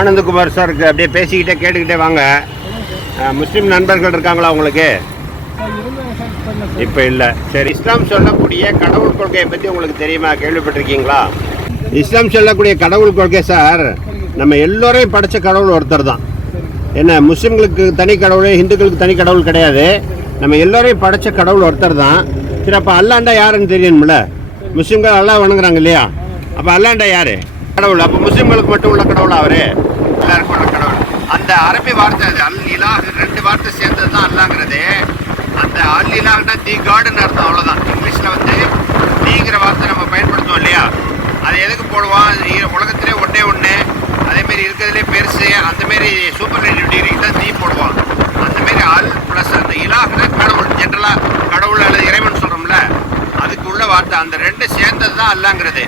ஆனந்தகுமார் சாருக்கு அப்படியே பேசிக்கிட்டே கேட்டுக்கிட்டே வாங்க. முஸ்லீம் நண்பர்கள் இருக்காங்களா உங்களுக்கு? இப்போ இல்லை. சரி இஸ்லாம் சொல்லக்கூடிய கடவுள் கொள்கையை பற்றி உங்களுக்கு தெரியுமா? கேள்விப்பட்டிருக்கீங்களா? இஸ்லாம் சொல்லக்கூடிய கடவுள் கொள்கை சார் நம்ம எல்லோரையும் படைத்த கடவுள் ஒருத்தர் தான். என்ன முஸ்லீம்களுக்கு தனி கடவுள் ஹிந்துக்களுக்கு தனி கடவுள் கிடையாது. நம்ம எல்லோரையும் படைத்த கடவுள் ஒருத்தர் தான். சரி அப்போ அல்லாண்டா யாருன்னு தெரியணும்ல? முஸ்லீம்கள் அல்லா வணங்குறாங்க இல்லையா? அப்போ அல்லாண்டா யார்? கடவுள். அப்போ முஸ்லீம்களுக்கு மட்டும் உள்ள கடவுள் அவரு? எல்லாருக்கும் உள்ள கடவுள். அந்த அரபி வார்த்தை அது அல் இலா ரெண்டு வார்த்தை சேர்ந்தது தான் அல்லாங்கிறது. அந்த அல் இலாஹ்னா தி காடுன்னு அர்த்தம் அவ்வளோதான் இங்கிலீஷில் வந்து தீங்கிற வார்த்தை நம்ம பயன்படுத்துவோம் இல்லையா? அது எதுக்கு போடுவோம்? உலகத்திலே ஒன்றே ஒன்று அதேமாரி இருக்கிறதுலே பெருசு. அந்தமாரி சூப்பர் டிகிரிக்கு தான் தீ போடுவோம் அந்தமாரி அல் ப்ளஸ் அந்த இலாஹ்னா கடவுள். ஜென்ரலாக கடவுள் அல்லது இறைவன் சொல்கிறோம்ல அதுக்கு உள்ள வார்த்தை. அந்த ரெண்டு சேர்ந்தது தான் அல்லாங்கிறது.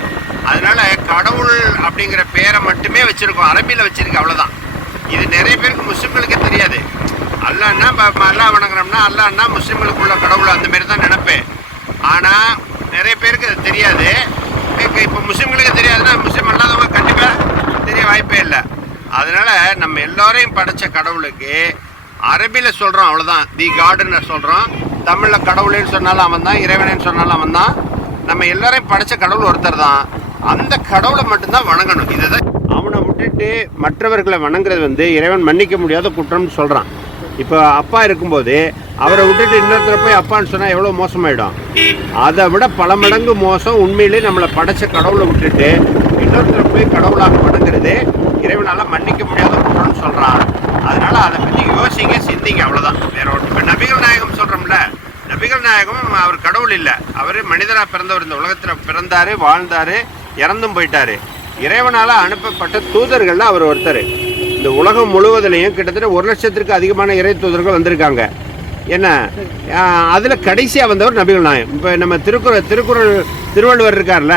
அதனால கடவுள் அப்படிங்கிற பேரை மட்டுமே வச்சிருக்கோம். அரபியில் வச்சிருக்கு அவ்வளோதான் இது நிறைய பேருக்கு முஸ்லீம்களுக்கே தெரியாது. அல்லான்னா இப்போ அல்லா வணங்குறோம்னா அல்லான்னா முஸ்லீம்களுக்கு உள்ள கடவுள் அந்த மாதிரி தான் நினப்பேன். ஆனால் நிறைய பேருக்கு அது தெரியாது. இப்போ முஸ்லீம்களுக்கு தெரியாதுன்னா முஸ்லீம் அல்லாதவங்க கண்டிப்பாக தெரிய வாய்ப்பே இல்லை. அதனால நம்ம எல்லோரையும் படைச்ச கடவுளுக்கு அரபியில் சொல்கிறோம் அவ்வளோதான் தி காடுன்னு சொல்கிறோம் தமிழில் கடவுளேன்னு சொன்னாலும் அவன் தான் இறைவனேன்னு சொன்னாலும் அவன் தான் நம்ம எல்லோரையும் படைச்ச கடவுள் ஒருத்தர் தான் அந்த கடவுளை மட்டும்தான் வணங்கணும். இதை தான் அவனை விட்டுட்டு மற்றவர்களை வணங்குறது வந்து இறைவன் மன்னிக்க முடியாத குற்றம்னு சொல்கிறான் இப்போ அப்பா இருக்கும்போது அவரை விட்டுட்டு இன்னொருத்தர போய் அப்பான்னு சொன்னால் எவ்வளோ மோசமாயிடும். அதை விட பல மடங்கு மோசம் உண்மையிலே நம்மளை படைச்ச கடவுளை விட்டுட்டு இன்னொருத்தர போய் கடவுளாக வணங்குறது இறைவனால் மன்னிக்க முடியாத குற்றம்னு சொல்கிறான் அதனால அதை பற்றி யோசிங்க சிந்திங்க அவ்வளோதான் வேற ஒன்று இப்போ நபிகள் நாயகம் சொல்கிறோம்ல நபிகள் நாயகம் அவர் கடவுள் இல்லை. அவர் மனிதராக பிறந்தவர். இந்த உலகத்தில் பிறந்தார் வாழ்ந்தார். இறந்தும் போயிட்டாரு. இறைவனால் அனுப்பப்பட்ட தூதர்கள்ல அவர் ஒருத்தர். இந்த உலகம் முழுவதுலையும் கிட்டத்தட்ட ஒரு லட்சத்திற்கு அதிகமான இறை தூதர்கள் வந்திருக்காங்க. என்ன? அதில் கடைசியாக வந்தவர் நபிகள் நாயகம் இப்போ நம்ம திருக்குறள் திருக்குறள் திருவள்ளுவர் இருக்கார்ல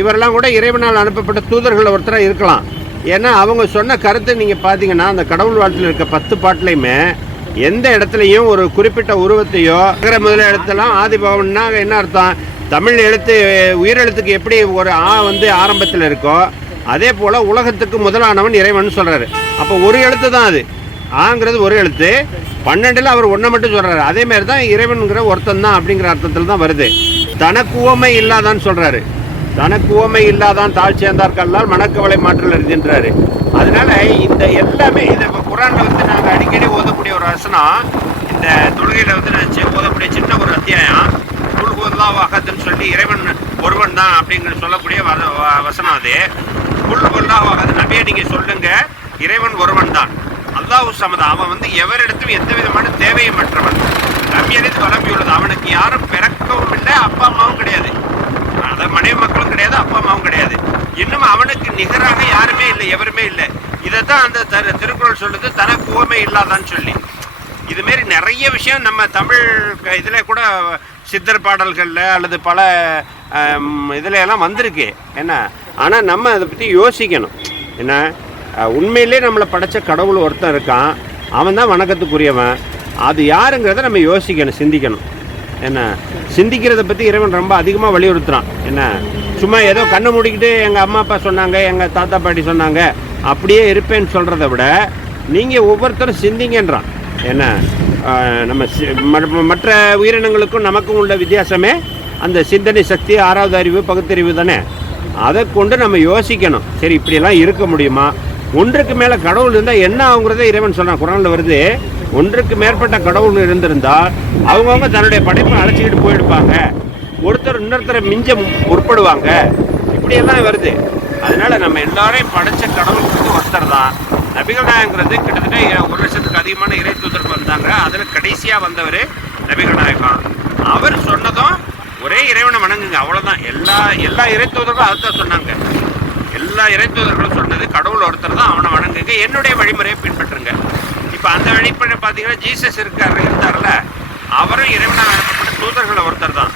இவரெல்லாம் கூட இறைவனால் அனுப்பப்பட்ட தூதர்கள் ஒருத்தராக இருக்கலாம். ஏன்னா அவங்க சொன்ன கருத்தை நீங்கள் பார்த்தீங்கன்னா அந்த கடவுள் வாழ்த்தில் இருக்க பத்து பாட்டிலையுமே எந்த இடத்துலையும் ஒரு குறிப்பிட்ட உருவத்தையோ அகர முதல எழுத்தெல்லாம் ஆதிபவன்னா என்ன அர்த்தம்? தமிழ் எழுத்து உயிரெழுத்துக்கு எப்படி ஒரு ஆ வந்து ஆரம்பத்தில் இருக்கோ அதே போல் உலகத்துக்கு முதலானவன் இறைவன் சொல்கிறாரு அப்போ ஒரு எழுத்து தான் அது. ஆங்கிறது ஒரு எழுத்து. பன்னெண்டில் அவர் ஒன்றை மட்டும் சொல்கிறாரு அதே மாதிரி தான் இறைவனுங்கிற ஒருத்தன் தான் அப்படிங்கிற அர்த்தத்தில் தான் வருது. தனக்கு உவமை இல்லாதான்னு சொல்கிறாரு தனக்கு உவமை இல்லாதான் தாழ் சேர்ந்தார்கல்லால் மனக்கவலை மாற்றல் எழுதின்றாரு அதனால இந்த எல்லாமே இந்த குரானில் வந்து நாங்கள் அடிக்கடி ஓதக்கூடிய ஒரு வசனம் இந்த தொழுகையில் வந்து நான் ஓதக்கூடிய சின்ன ஒரு அத்தியாயம். குல்குல்லா சொல்லி இறைவன் ஒருவன் தான் அப்படிங்கிற சொல்லக்கூடிய வ- வ- வசனம் அது. குல்குல்லா வாகத் நபியை நீங்கள் சொல்லுங்க இறைவன் ஒருவன் தான். அல்லாஹ் சமதா அவன் வந்து எவரிடத்தும் எந்த விதமான தேவையும் மற்றவன். கம்மியறிந்து வளம்பியுள்ளது அவனுக்கு யாரும் பிறக்கவும் இல்லை அப்பா அம்மாவும் கிடையாது. அதை மனைவி மக்களும் கிடையாது அப்பா அம்மாவும் கிடையாது. இன்னும் அவனுக்கு நிகராக யாருமே இல்லை எவருமே இல்லை. இதை தான் அந்த த- திருக்குறள் சொல்லுது தனக்கு உவமை இல்லாதான்னு சொல்லி. இதுமாரி நிறைய விஷயம் நம்ம தமிழ் இதில் கூட சித்தர் பாடல்களில் அல்லது பல இதில் எல்லாம் வந்திருக்கு. என்ன? ஆனால் நம்ம அதை பற்றி யோசிக்கணும். என்ன? உண்மையிலே நம்மளை படைச்ச கடவுள் ஒருத்தன் இருக்கான். அவன் தான் வணக்கத்துக்குரியவன். அது யாருங்கிறத நம்ம யோசிக்கணும் சிந்திக்கணும். என்ன? சிந்திக்கிறத பற்றி இறைவன் ரொம்ப அதிகமாக வலியுறுத்துறான். என்ன? சும்மா ஏதோ கண்ணை மூடிக்கிட்டு எங்கள் அம்மா அப்பா சொன்னாங்க எங்கள் தாத்தா பாட்டி சொன்னாங்க அப்படியே இருப்பேன்னு சொல்கிறத விட நீங்கள் ஒவ்வொருத்தரும் சிந்திங்கன்றான். என்ன? நம்ம சி- மற்ற உயிரினங்களுக்கும் நமக்கும் உள்ள வித்தியாசமே அந்த சிந்தனை சக்தி ஆறாவது அறிவு பகுத்தறிவு தானே? அதை கொண்டு நம்ம யோசிக்கணும். சரி இப்படியெல்லாம் இருக்க முடியுமா? ஒன்றுக்கு மேலே கடவுள் இருந்தால் என்ன ஆகுங்கிறத இறைவன் சொல்கிறான் குரானில் வருது ஒன்றுக்கு மேற்பட்ட கடவுள் இருந்திருந்தால் அவங்கவுங்க தன்னுடைய படைப்பை அழைச்சிக்கிட்டு போயிடுப்பாங்க ஒருத்தர் இன்னொருத்தரை மிஞ்ச முற்படுவாங்க. இப்படியெல்லாம் வருது. அதனால் நம்ம எல்லாரையும் படைச்ச கடவுள் வந்து ஒருத்தர் தான். நபிகள்நாயகங்கிறது கிட்டத்தட்ட ஒரு லட்சத்துக்கு அதிகமான இறை தூதர்கள் வந்தாங்க. அதில் கடைசியாக வந்தவர் நபிகள்நாயகம் அவர் சொன்னதும் ஒரே இறைவனை வணங்குங்க அவ்வளோதான் எல்லா எல்லா இறை தூதர்களும் அதுதான் சொன்னாங்க. எல்லா இறைத்தூதர்களும் சொன்னது கடவுள் ஒருத்தர் தான் அவனை வணங்குங்க என்னுடைய வழிமுறையை பின்பற்றுங்க. இப்போ அந்த வழிமுறை பார்த்தீங்கன்னா ஜீசஸ் இருக்கார் இருந்தார்ல அவரும் இறைவனாக அனுப்பப்பட்ட தூதர்களை ஒருத்தர் தான்.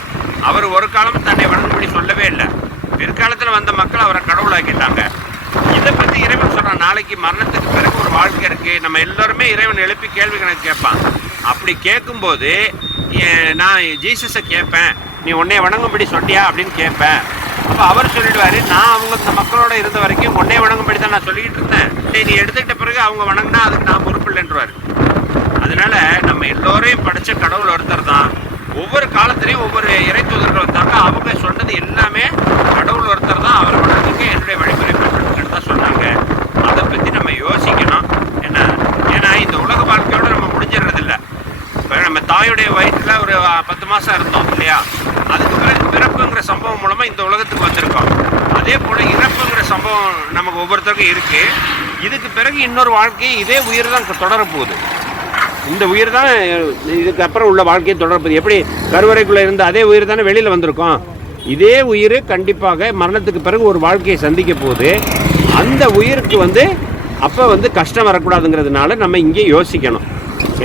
அவர் ஒரு காலம் தன்னை வணங்கும்படி சொல்லவே இல்லை. பிற்காலத்தில் வந்த மக்கள் அவரை கடவுளாக்கிட்டாங்க. இதை பற்றி இறைவன் சொல்கிறான் நாளைக்கு மரணத்துக்கு பிறகு ஒரு வாழ்க்கை இருக்குது நம்ம எல்லாருமே இறைவன் எழுப்பி கேள்வி கணக்கு கேட்பான். அப்படி கேட்கும்போது ஏ, நான் ஜீசஸை கேட்பேன். நீ உன்னை வணங்கும்படி சொன்னியா அப்படின்னு கேட்பேன். அப்போ அவர் சொல்லிடுவாரு நான் அவங்க இந்த மக்களோட இருந்த வரைக்கும் உன்னை வணங்கும்படி தான் நான் சொல்லிக்கிட்டு இருந்தேன். சரி, நீ எடுத்துக்கிட்ட பிறகு அவங்க வணங்கினா அதுக்கு நான் பொறுப்பு இல்லைன்றவாரு. அதனால நம்ம எல்லோரையும் படித்த கடவுள் ஒருத்தர் தான். ஒவ்வொரு காலத்திலையும் ஒவ்வொரு இறை தூதர்கள் வந்தாங்க. அவங்க சொன்னது எல்லாமே கடவுள் ஒருத்தர் தான் அவர் வணங்குங்க என்னுடைய வழிமுறை பெற்றதுன்னு தான் சொன்னாங்க. அதை பற்றி நம்ம யோசிக்கணும். என்ன ஏன்னா இந்த உலக வாழ்க்கையோட நம்ம முடிஞ்சிடுறதில்ல. இப்போ நம்ம தாயுடைய வயிற்றில் ஒரு பத்து மாதம் இருந்தோம் இல்லையா? அதுக்கு பிறகு பிறப்புங்கிற சம்பவம் மூலமாக இந்த உலகத்துக்கு வந்திருக்கோம். அதே போல் இறப்புங்கிற சம்பவம் நமக்கு ஒவ்வொருத்தருக்கும் இருக்குது இதுக்கு பிறகு இன்னொரு வாழ்க்கை இதே உயிர் தான் தொடர போகுது இந்த உயிர் தான் இதுக்கப்புறம் உள்ள வாழ்க்கையை தொடர்பது எப்படி கருவறைக்குள்ளே இருந்த அதே உயிர் தானே வெளியில் வந்திருக்கோம்? இதே உயிர் கண்டிப்பாக மரணத்துக்கு பிறகு ஒரு வாழ்க்கையை சந்திக்க போகுது. அந்த உயிருக்கு வந்து அப்போ வந்து கஷ்டம் வரக்கூடாதுங்கிறதுனால நம்ம இங்கே யோசிக்கணும்.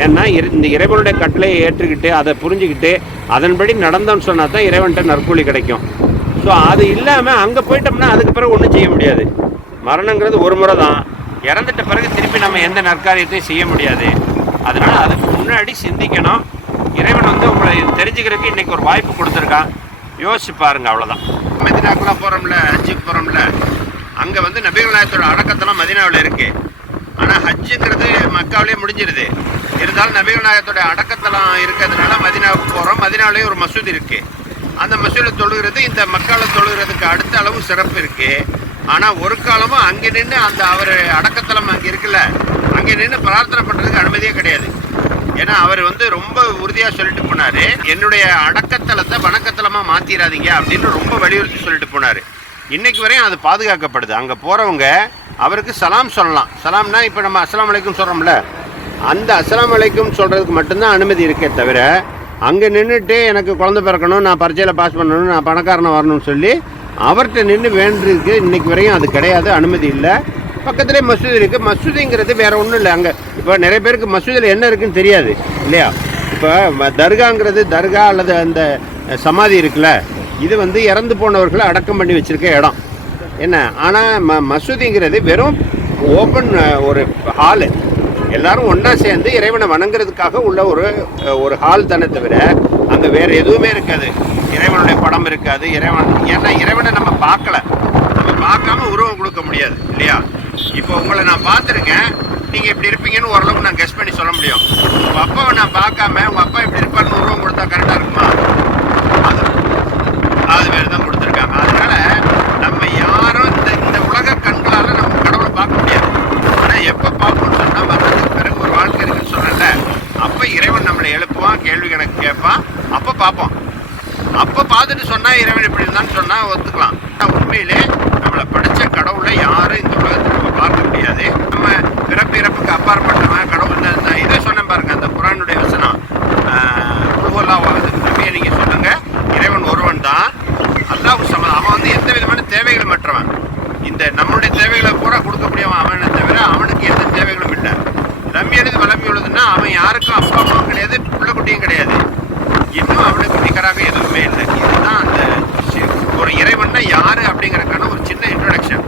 ஏன்னா இந்த இறைவனுடைய கட்டளையை ஏற்றுக்கிட்டு அதை புரிஞ்சுக்கிட்டு அதன்படி நடந்தோம்னு சொன்னால் தான் இறைவன்கிட்ட நற்கூலி கிடைக்கும். ஸோ அது இல்லாமல் அங்கே போயிட்டோம்னா அதுக்கு பிறகு ஒன்றும் செய்ய முடியாது. மரணங்கிறது ஒரு முறை தான். இறந்துட்ட பிறகு திருப்பி நம்ம எந்த நற்காரியத்தையும் செய்ய முடியாது. அதனால அதுக்கு முன்னாடி சிந்திக்கணும். இறைவன் வந்து உங்களை தெரிஞ்சுக்கிறதுக்கு இன்னைக்கு ஒரு வாய்ப்பு கொடுத்துருக்கான் யோசிச்சு பாருங்க அவ்வளோதான் மதினாக்குள்ள போகிறோம்ல ஹஜ்ஜுக்கு போகிறோம்ல அங்கே வந்து நபிகள் நாயத்தோட அடக்கத்தெல்லாம் மதினாவில் இருக்கு. ஆனால் ஹஜ்ஜுங்கிறது மக்காவிலே முடிஞ்சிருது. இருந்தாலும் நபிகள் நாயத்தோட அடக்கத்தெல்லாம் இருக்கிறதுனால மதினாவுக்கு போகிறோம் மதினாவிலேயே ஒரு மசூதி இருக்கு. அந்த மசூதியில் தொழுகிறது இந்த மக்காவில் தொழுகிறதுக்கு அடுத்த அளவு சிறப்பு இருக்கு. ஆனால் ஒரு காலமும் அங்கே நின்று அந்த அவர் அடக்கத்தலம் அங்கே இருக்குல்ல அங்கே நின்று பிரார்த்தனை பண்ணுறதுக்கு அனுமதியே கிடையாது. ஏன்னா அவர் வந்து ரொம்ப உறுதியாக சொல்லிட்டு போனாரு. என்னுடைய அடக்கத்தலத்தை வணக்கத்தலமாக மாற்றிடாதீங்க அப்படின்னு ரொம்ப வலியுறுத்தி சொல்லிட்டு போனார். இன்றைக்கு வரையும் அது பாதுகாக்கப்படுது. அங்கே போகிறவங்க அவருக்கு சலாம் சொல்லலாம். சலாம்னா இப்போ நம்ம அஸ்லாம் அலைக்கும் சொல்கிறோம்ல அந்த அஸ்லாம் அலைக்கும் சொல்கிறதுக்கு மட்டும்தான் அனுமதி இருக்கே தவிர அங்கே நின்றுட்டு எனக்கு குழந்தை பிறக்கணும் நான் பரீட்சையில் பாஸ் பண்ணணும் நான் பணக்காரனை வரணும்னு சொல்லி அவர்கிட்ட நின்று வேண்டியிருக்கு. இன்றைக்கு வரையும் அது கிடையாது. அனுமதி இல்லை. பக்கத்துலேயே மசூதி இருக்குது மசூதிங்கிறது வேறு ஒன்றும் இல்லை. அங்கே இப்போ நிறைய பேருக்கு மசூதியில் என்ன இருக்குன்னு தெரியாது. இல்லையா? இப்போ தர்காங்கிறது தர்கா அல்லது அந்த சமாதி இருக்குல்ல. இது வந்து இறந்து போனவர்களை அடக்கம் பண்ணி வச்சுருக்க இடம். என்ன? ஆனால் ம மசூதிங்கிறது வெறும் ஓப்பன் ஒரு ஹாலு எல்லாரும் ஒன்றா சேர்ந்து இறைவனை வணங்குறதுக்காக உள்ள ஒரு ஒரு ஹால் தானே தவிர அங்கே வேறு எதுவுமே இருக்காது. இறைவனுடைய படம் இருக்காது. இறைவன் ஏன்னா இறைவனை நம்ம பார்க்கல. நம்ம பார்க்காம உருவம் கொடுக்க முடியாது. இல்லையா? இப்போ உங்களை நான் பார்த்துருக்கேன். நீங்கள் இப்படி இருப்பீங்கன்னு ஓரளவுக்கு நான் கெஸ் பண்ணி சொல்ல முடியும். உங்கள் அப்பாவை நான் பார்க்காம உங்கள் அப்பா இப்படி இருப்பாருன்னு உருவம் கொடுத்தா கரெக்டாக இருக்குமா? அது அது வேறு தான் கொடுத்துருக்காங்க. அதனால் நம்ம யாரும் இந்த இந்த உலக கண்களால் நம்ம கடவுளை பார்க்க முடியாது. ஆனால் எப்போ பார்ப்போம்னு சொன்னால் மரணத்துக்கு பிறகு ஒரு வாழ்க்கை இருக்குன்னு சொன்னேன்ல அப்போ இறைவன் நம்மளை எழுப்புவான் கேள்வி கணக்கு கேட்பான். அப்போ பார்ப்போம். அப்போ பார்த்துட்டு சொன்னால் இறைவன் இப்படி இருந்தான்னு சொன்னால் ஒத்துக்கலாம். ஆனா உண்மையிலே நம்மளை படித்த கடவுளை யாரும் கிடையாது. நம்ம பிறப்பு இறப்புக்கு அப்பாற்பட்டவன் கடவுள் இந்த- இதை சொன்னேன் பாருங்க அந்த குரானுடைய வசனம். குழுவெல்லாம் நம்பியை நீங்கள் சொல்லுங்க. இறைவன் ஒருவன் தான். அல்லாஹ் சம அவன் வந்து எந்த விதமான தேவைகளும் மற்றவன். இந்த நம்மளுடைய தேவைகளை பூரா கொடுக்கக்கூடியவன் அவனை தவிர அவனுக்கு எந்த தேவைகளும் இல்லை. லம் எழுது வளம் அவன் யாருக்கும் அப்பா அம்மாவும் கிடையாது பிள்ளைக்குட்டியும் கிடையாது. இன்னும் அவனுக்கு நிகராக எதுவுமே இல்லை. இதுதான் அந்த ஒரு இறைவன்னா யாரு அப்படிங்கிறதுக்கான ஒரு சின்ன இன்ட்ரடக்ஷன்